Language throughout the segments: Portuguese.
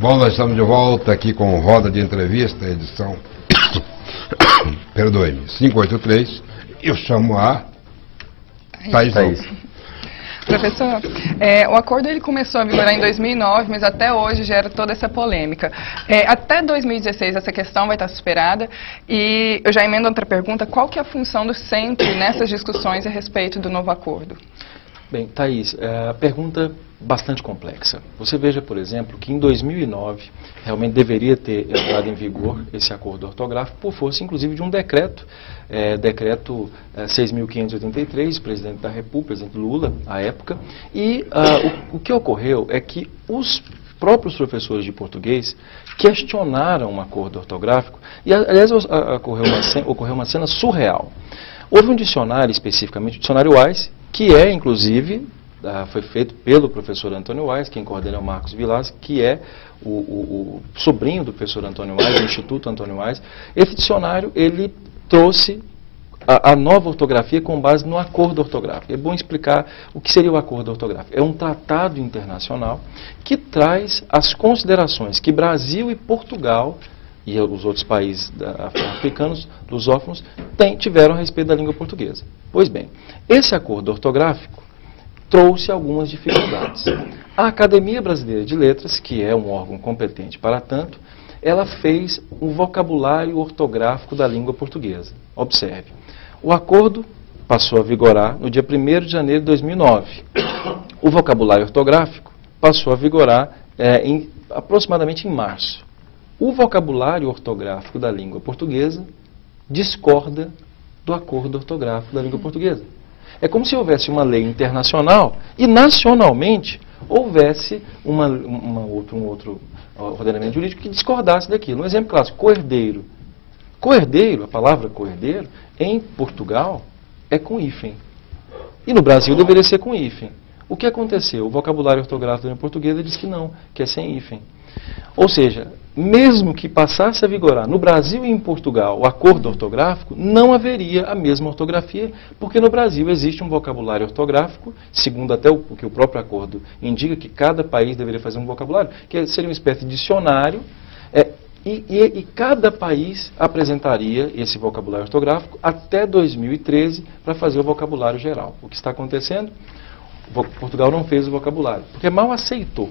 Bom, nós estamos de volta aqui com Roda de Entrevista, edição, perdoe-me, 583. Eu chamo a Thaís. Professor, o acordo ele começou a vigorar em 2009, mas até hoje gera toda essa polêmica. Até 2016 essa questão vai estar superada e eu já emendo outra pergunta, qual que é a função do Centro nessas discussões a respeito do novo acordo? Bem, Thaís, a pergunta bastante complexa. Você veja, por exemplo, que em 2009 realmente deveria ter entrado em vigor esse acordo ortográfico por força, inclusive, de um decreto, decreto 6.583, presidente da República, presidente Lula, à época, e o que ocorreu é que os próprios professores de português questionaram o acordo ortográfico e, aliás, ocorreu uma cena surreal. Houve um dicionário, especificamente o dicionário Wise, que é, inclusive, foi feito pelo professor Antônio Wise, quem coordena é o Marcos Vilas, que é o sobrinho do professor Antônio Wise, do Instituto Antônio Wise. Esse dicionário, ele trouxe a nova ortografia com base no acordo ortográfico. É bom explicar o que seria o acordo ortográfico. É um tratado internacional que traz as considerações que Brasil e Portugal e os outros países africanos, lusófonos, tiveram a respeito da língua portuguesa. Pois bem, esse acordo ortográfico trouxe algumas dificuldades. A Academia Brasileira de Letras, que é um órgão competente para tanto, ela fez um vocabulário ortográfico da língua portuguesa. Observe, o acordo passou a vigorar no dia 1º de janeiro de 2009. O vocabulário ortográfico passou a vigorar aproximadamente em março. O vocabulário ortográfico da língua portuguesa discorda do acordo ortográfico da língua portuguesa. É como se houvesse uma lei internacional e, nacionalmente, houvesse um outro ordenamento jurídico que discordasse daquilo. Um exemplo clássico, coerdeiro. Coerdeiro, a palavra coerdeiro, em Portugal, é com hífen. E no Brasil deveria ser com hífen. O que aconteceu? O vocabulário ortográfico da língua portuguesa diz que não, que é sem hífen. Ou seja, mesmo que passasse a vigorar no Brasil e em Portugal o acordo ortográfico, não haveria a mesma ortografia, porque no Brasil existe um vocabulário ortográfico, segundo até o que o próprio acordo indica, que cada país deveria fazer um vocabulário, que seria uma espécie de dicionário, e cada país apresentaria esse vocabulário ortográfico até 2013 para fazer o vocabulário geral. O que está acontecendo? Portugal não fez o vocabulário, porque mal aceitou.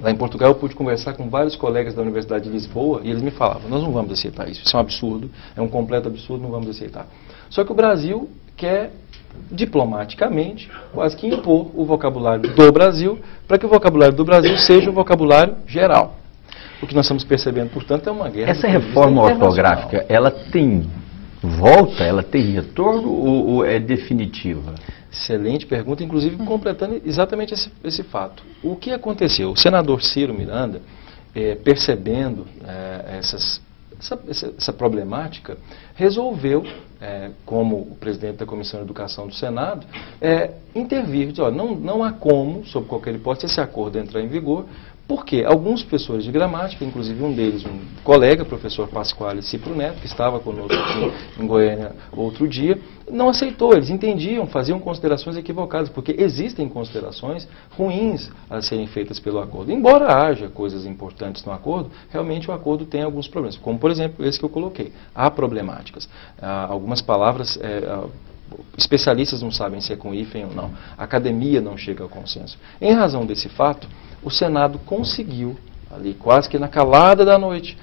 Lá em Portugal eu pude conversar com vários colegas da Universidade de Lisboa e eles me falavam, nós não vamos aceitar isso, isso é um absurdo, é um completo absurdo, não vamos aceitar. Só que o Brasil quer, diplomaticamente, quase que impor o vocabulário do Brasil para que o vocabulário do Brasil seja o vocabulário geral. O que nós estamos percebendo, portanto, é uma guerra... Essa reforma ortográfica, ela tem volta, ela tem retorno ou é definitiva? Excelente pergunta, inclusive completando exatamente esse fato. O que aconteceu? O senador Ciro Miranda, percebendo essa problemática, resolveu, como o presidente da Comissão de Educação do Senado, intervir. Diz, não há como, sob qualquer hipótese, esse acordo entrar em vigor, porque alguns professores de gramática, inclusive um deles, um colega, professor Pasquale Cipro Neto, que estava conosco aqui em Goiânia outro dia, não aceitou. Eles entendiam, faziam considerações equivocadas, porque existem considerações ruins a serem feitas pelo acordo. Embora haja coisas importantes no acordo, realmente o acordo tem alguns problemas, como, por exemplo, esse que eu coloquei. Há problemáticas. Algumas palavras... especialistas não sabem se é com hífen ou não. A academia não chega ao consenso. Em razão desse fato, o Senado conseguiu, ali quase que na calada da noite,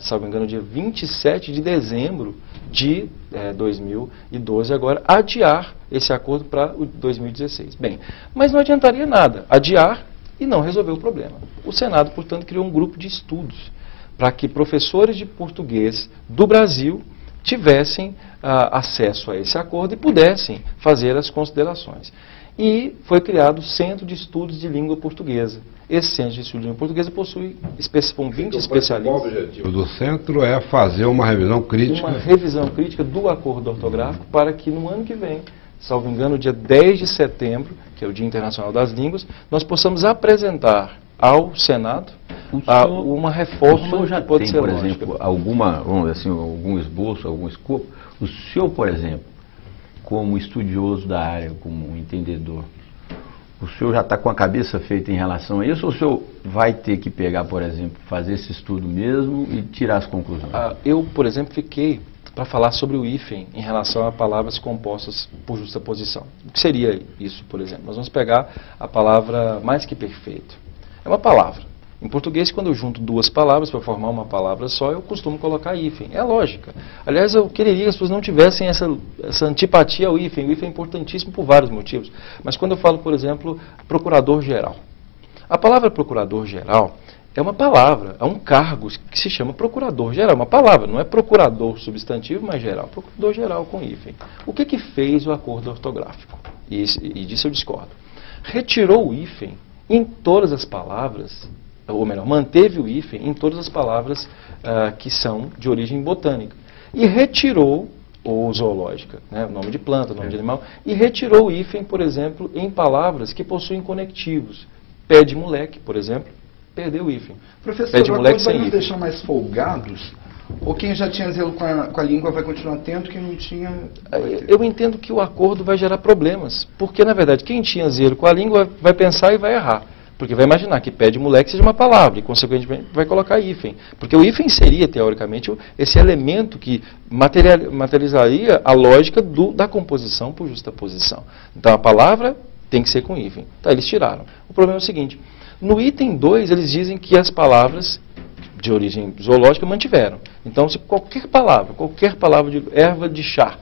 se não me engano, dia 27 de dezembro de 2012, agora, adiar esse acordo para 2016. Bem, mas não adiantaria nada adiar e não resolver o problema. O Senado, portanto, criou um grupo de estudos para que professores de português do Brasil tivessem acesso a esse acordo e pudessem fazer as considerações. E foi criado o Centro de Estudos de Língua Portuguesa. Esse Centro de Estudos de Língua Portuguesa possui 20 especialistas. O objetivo do centro é fazer uma revisão crítica. Uma revisão crítica do acordo ortográfico para que no ano que vem, salvo engano, dia 10 de setembro, que é o Dia Internacional das Línguas, nós possamos apresentar ao Senado uma reforma já que pode tem, ser por lógica. exemplo, algum esboço, algum escopo. O senhor, por exemplo, como estudioso da área, como entendedor, O senhor já está com a cabeça feita em relação a isso, ou o senhor vai ter que pegar, por exemplo, fazer esse estudo mesmo e tirar as conclusões? Eu, por exemplo, fiquei para falar sobre o hífen em relação a palavras compostas por justaposição. O que seria isso, por exemplo? Nós vamos pegar a palavra mais que perfeito. É uma palavra. Em português, quando eu junto duas palavras para formar uma palavra só, eu costumo colocar hífen. É lógica. Aliás, eu queria que as pessoas não tivessem essa antipatia ao hífen. O hífen é importantíssimo por vários motivos. Mas quando eu falo, por exemplo, procurador-geral. A palavra procurador-geral é uma palavra, é um cargo que se chama procurador-geral. Uma palavra, não é procurador substantivo, mas geral. Procurador-geral com hífen. O que fez o acordo ortográfico? E disso eu discordo. Retirou o hífen em todas as palavras, ou melhor, manteve o hífen em todas as palavras que são de origem botânica. E retirou, ou zoológica, né, o nome de planta, o nome de animal, e retirou o hífen, por exemplo, em palavras que possuem conectivos. Pé de moleque, por exemplo, perdeu o hífen. Professor, Pé de moleque vai sem nos hífen. deixar mais folgados? Ou quem já tinha zelo com a língua vai continuar atento, quem não tinha... Eu entendo que o acordo vai gerar problemas, porque, na verdade, quem tinha zelo com a língua vai pensar e vai errar. Porque vai imaginar que pé de moleque seja uma palavra e, consequentemente, vai colocar hífen. Porque o hífen seria, teoricamente, esse elemento que materializaria a lógica da composição por justaposição. Então, a palavra tem que ser com hífen. Tá, eles tiraram. O problema é o seguinte, no item 2, eles dizem que as palavras de origem zoológica mantiveram. Então, se qualquer palavra de erva de chá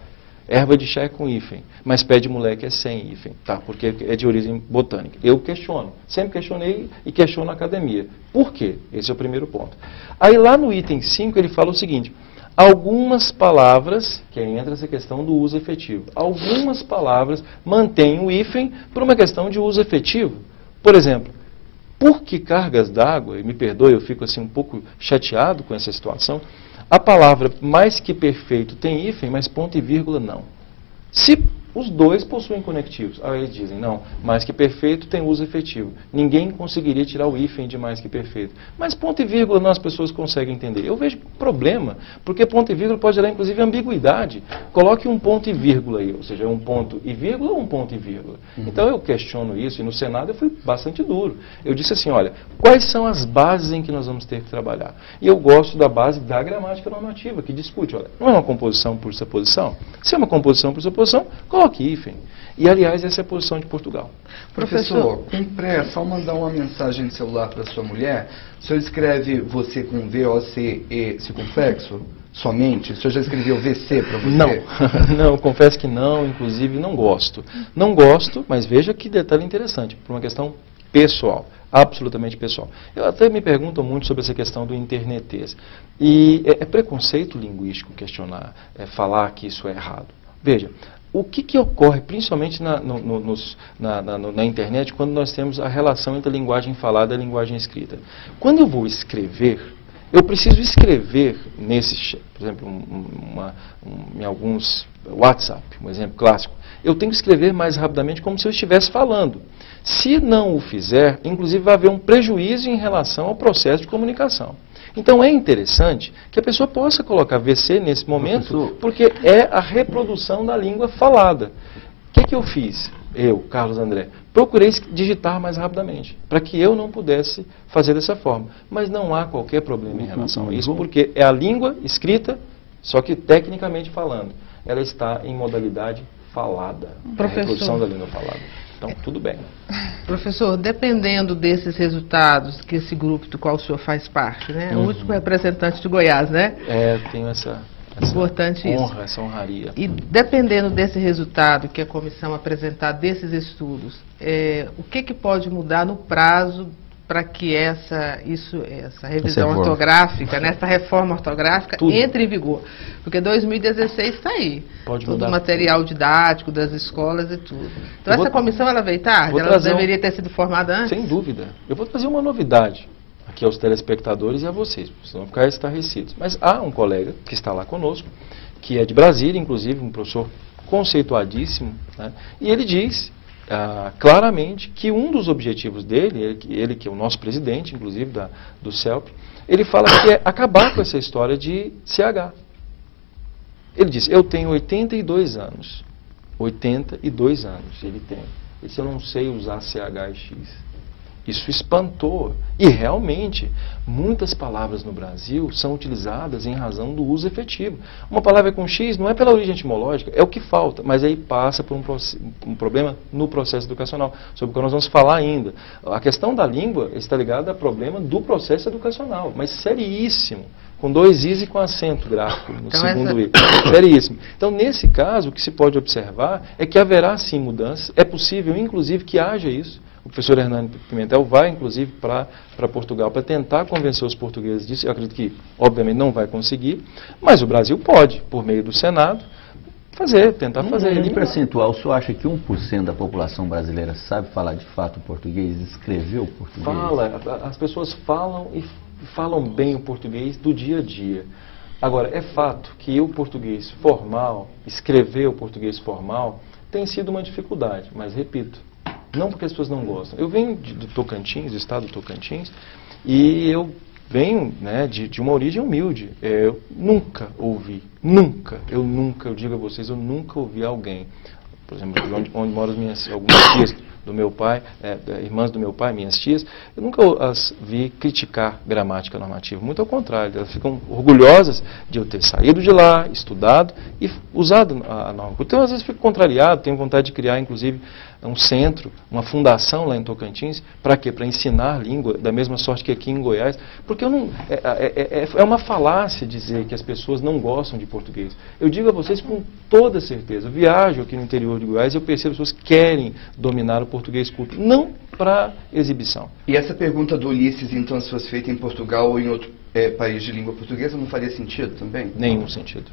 é com hífen, mas pé de moleque é sem hífen, tá? Porque é de origem botânica. Eu questiono, sempre questionei e questiono na academia. Por quê? Esse é o primeiro ponto. Aí lá no item 5 ele fala o seguinte, algumas palavras, que aí entra essa questão do uso efetivo, algumas palavras mantêm o hífen por uma questão de uso efetivo. Por exemplo, por que cargas d'água, e me perdoe, eu fico assim um pouco chateado com essa situação, a palavra mais que perfeito tem hífen, mas ponto e vírgula não. Se os dois possuem conectivos, aí eles dizem, não, mais que perfeito tem uso efetivo. Ninguém conseguiria tirar o hífen de mais que perfeito. Mas ponto e vírgula não as pessoas conseguem entender. Eu vejo problema, porque ponto e vírgula pode gerar inclusive ambiguidade. Coloque um ponto e vírgula aí, ou seja, um ponto e vírgula ou um ponto e vírgula. Então eu questiono isso, e no Senado eu fui bastante duro. Eu disse assim, olha, quais são as bases em que nós vamos ter que trabalhar? E eu gosto da base da gramática normativa, que discute, olha, não é uma composição por suposição? Se é uma composição por suposição, coloque hífen. E, aliás, essa é a posição de Portugal. Professor, com pressa, ao mandar uma mensagem de celular para sua mulher, o senhor escreve você com V-O-C-E circunflexo? Somente? O senhor já escreveu VC para você? Não, não, confesso que não, inclusive não gosto. Não gosto, mas veja que detalhe interessante, por uma questão pessoal, absolutamente pessoal. Eu até me pergunto muito sobre essa questão do internetês. E é preconceito linguístico questionar, falar que isso é errado. Veja, o que ocorre principalmente na internet quando nós temos a relação entre a linguagem falada e a linguagem escrita? Quando eu vou escrever, eu preciso escrever por exemplo, em alguns WhatsApp, um exemplo clássico, eu tenho que escrever mais rapidamente como se eu estivesse falando. Se não o fizer, inclusive vai haver um prejuízo em relação ao processo de comunicação. Então é interessante que a pessoa possa colocar VC nesse momento, porque é a reprodução da língua falada. O que eu fiz? Eu, Carlos André, procurei digitar mais rapidamente, para que eu não pudesse fazer dessa forma. Mas não há qualquer problema em relação a isso, porque é a língua escrita, só que tecnicamente falando, ela está em modalidade falada. A reprodução da língua falada. Então, tudo bem. Professor, dependendo desses resultados que esse grupo do qual o senhor faz parte, né? O último representante de Goiás, né? Tenho essa importante honra, essa honraria. E dependendo desse resultado que a comissão apresentar desses estudos, o que pode mudar no prazo para que essa revisão ortográfica, essa reforma ortográfica entre em vigor? Porque 2016 está aí. Pode todo mudar o material didático das escolas e tudo. Então essa comissão ela veio tarde? Ela deveria ter sido formada antes? Sem dúvida. Eu vou trazer uma novidade aqui aos telespectadores e a vocês, para vocês não ficarem estarrecidos. Mas há um colega que está lá conosco, que é de Brasília, inclusive, um professor conceituadíssimo, né? E ele diz claramente que um dos objetivos dele, ele que é o nosso presidente, inclusive, do CELP, ele fala que é acabar com essa história de CH. Ele diz, eu tenho 82 anos. 82 anos ele tem. Esse eu não sei usar CH e X. Isso espantou. E realmente, muitas palavras no Brasil são utilizadas em razão do uso efetivo. Uma palavra com X não é pela origem etimológica, é o que falta, mas aí passa por um problema no processo educacional, sobre o que nós vamos falar ainda. A questão da língua está ligada ao problema do processo educacional, mas seríssimo. Com 2 Is e com acento gráfico no então segundo I. Seríssimo. Então, nesse caso, o que se pode observar é que haverá sim mudanças. É possível, inclusive, que haja isso. O professor Hernani Pimentel vai, inclusive, para Portugal para tentar convencer os portugueses disso. Eu acredito que, obviamente, não vai conseguir, mas o Brasil pode, por meio do Senado, tentar fazer. Em percentual, o senhor acha que 1% da população brasileira sabe falar de fato o português, escrever o português? Fala, as pessoas falam e falam bem o português do dia a dia. Agora, é fato que o português formal, escrever o português formal, tem sido uma dificuldade, mas repito, não porque as pessoas não gostam. Eu venho do Tocantins, do estado do Tocantins, e eu venho, né, de uma origem humilde. Eu nunca ouvi, eu digo a vocês, eu nunca ouvi alguém, por exemplo, onde moram algumas tias do meu pai, irmãs do meu pai, minhas tias, eu nunca as vi criticar gramática normativa. Muito ao contrário, elas ficam orgulhosas de eu ter saído de lá, estudado e usado a norma. Então, às vezes, fico contrariado, tenho vontade de criar, inclusive, um centro, uma fundação lá em Tocantins. Para quê? Para ensinar língua, da mesma sorte que aqui em Goiás. Porque eu não, é uma falácia dizer que as pessoas não gostam de português. Eu digo a vocês com toda certeza. Eu viajo aqui no interior de Goiás e eu percebo que as pessoas querem dominar o português culto, não para exibição. E essa pergunta do Ulisses, então, se fosse feita em Portugal ou em outro país de língua portuguesa, não faria sentido também? Nenhum sentido.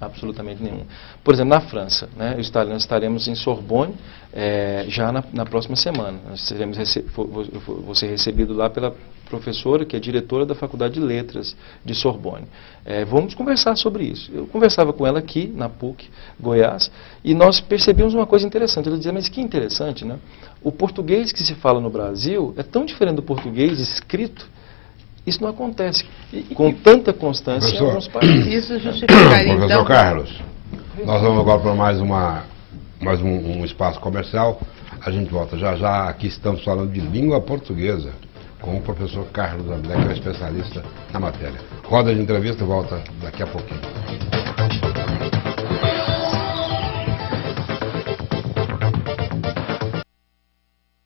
Absolutamente nenhum. Por exemplo, na França, né, nós estaremos em Sorbonne já na próxima semana. Vou ser recebido lá pela professora, que é diretora da Faculdade de Letras de Sorbonne. Vamos conversar sobre isso. Eu conversava com ela aqui, na PUC, Goiás, e nós percebemos uma coisa interessante. Ela dizia, mas que interessante, né? O português que se fala no Brasil é tão diferente do português escrito. Isso não acontece com tanta constância em alguns países. Isso justificaria, Professor então... Carlos, nós vamos agora para mais um espaço comercial. A gente volta já já. Aqui estamos falando de língua portuguesa com o professor Carlos André, que é especialista na matéria. Roda de entrevista, volta daqui a pouquinho.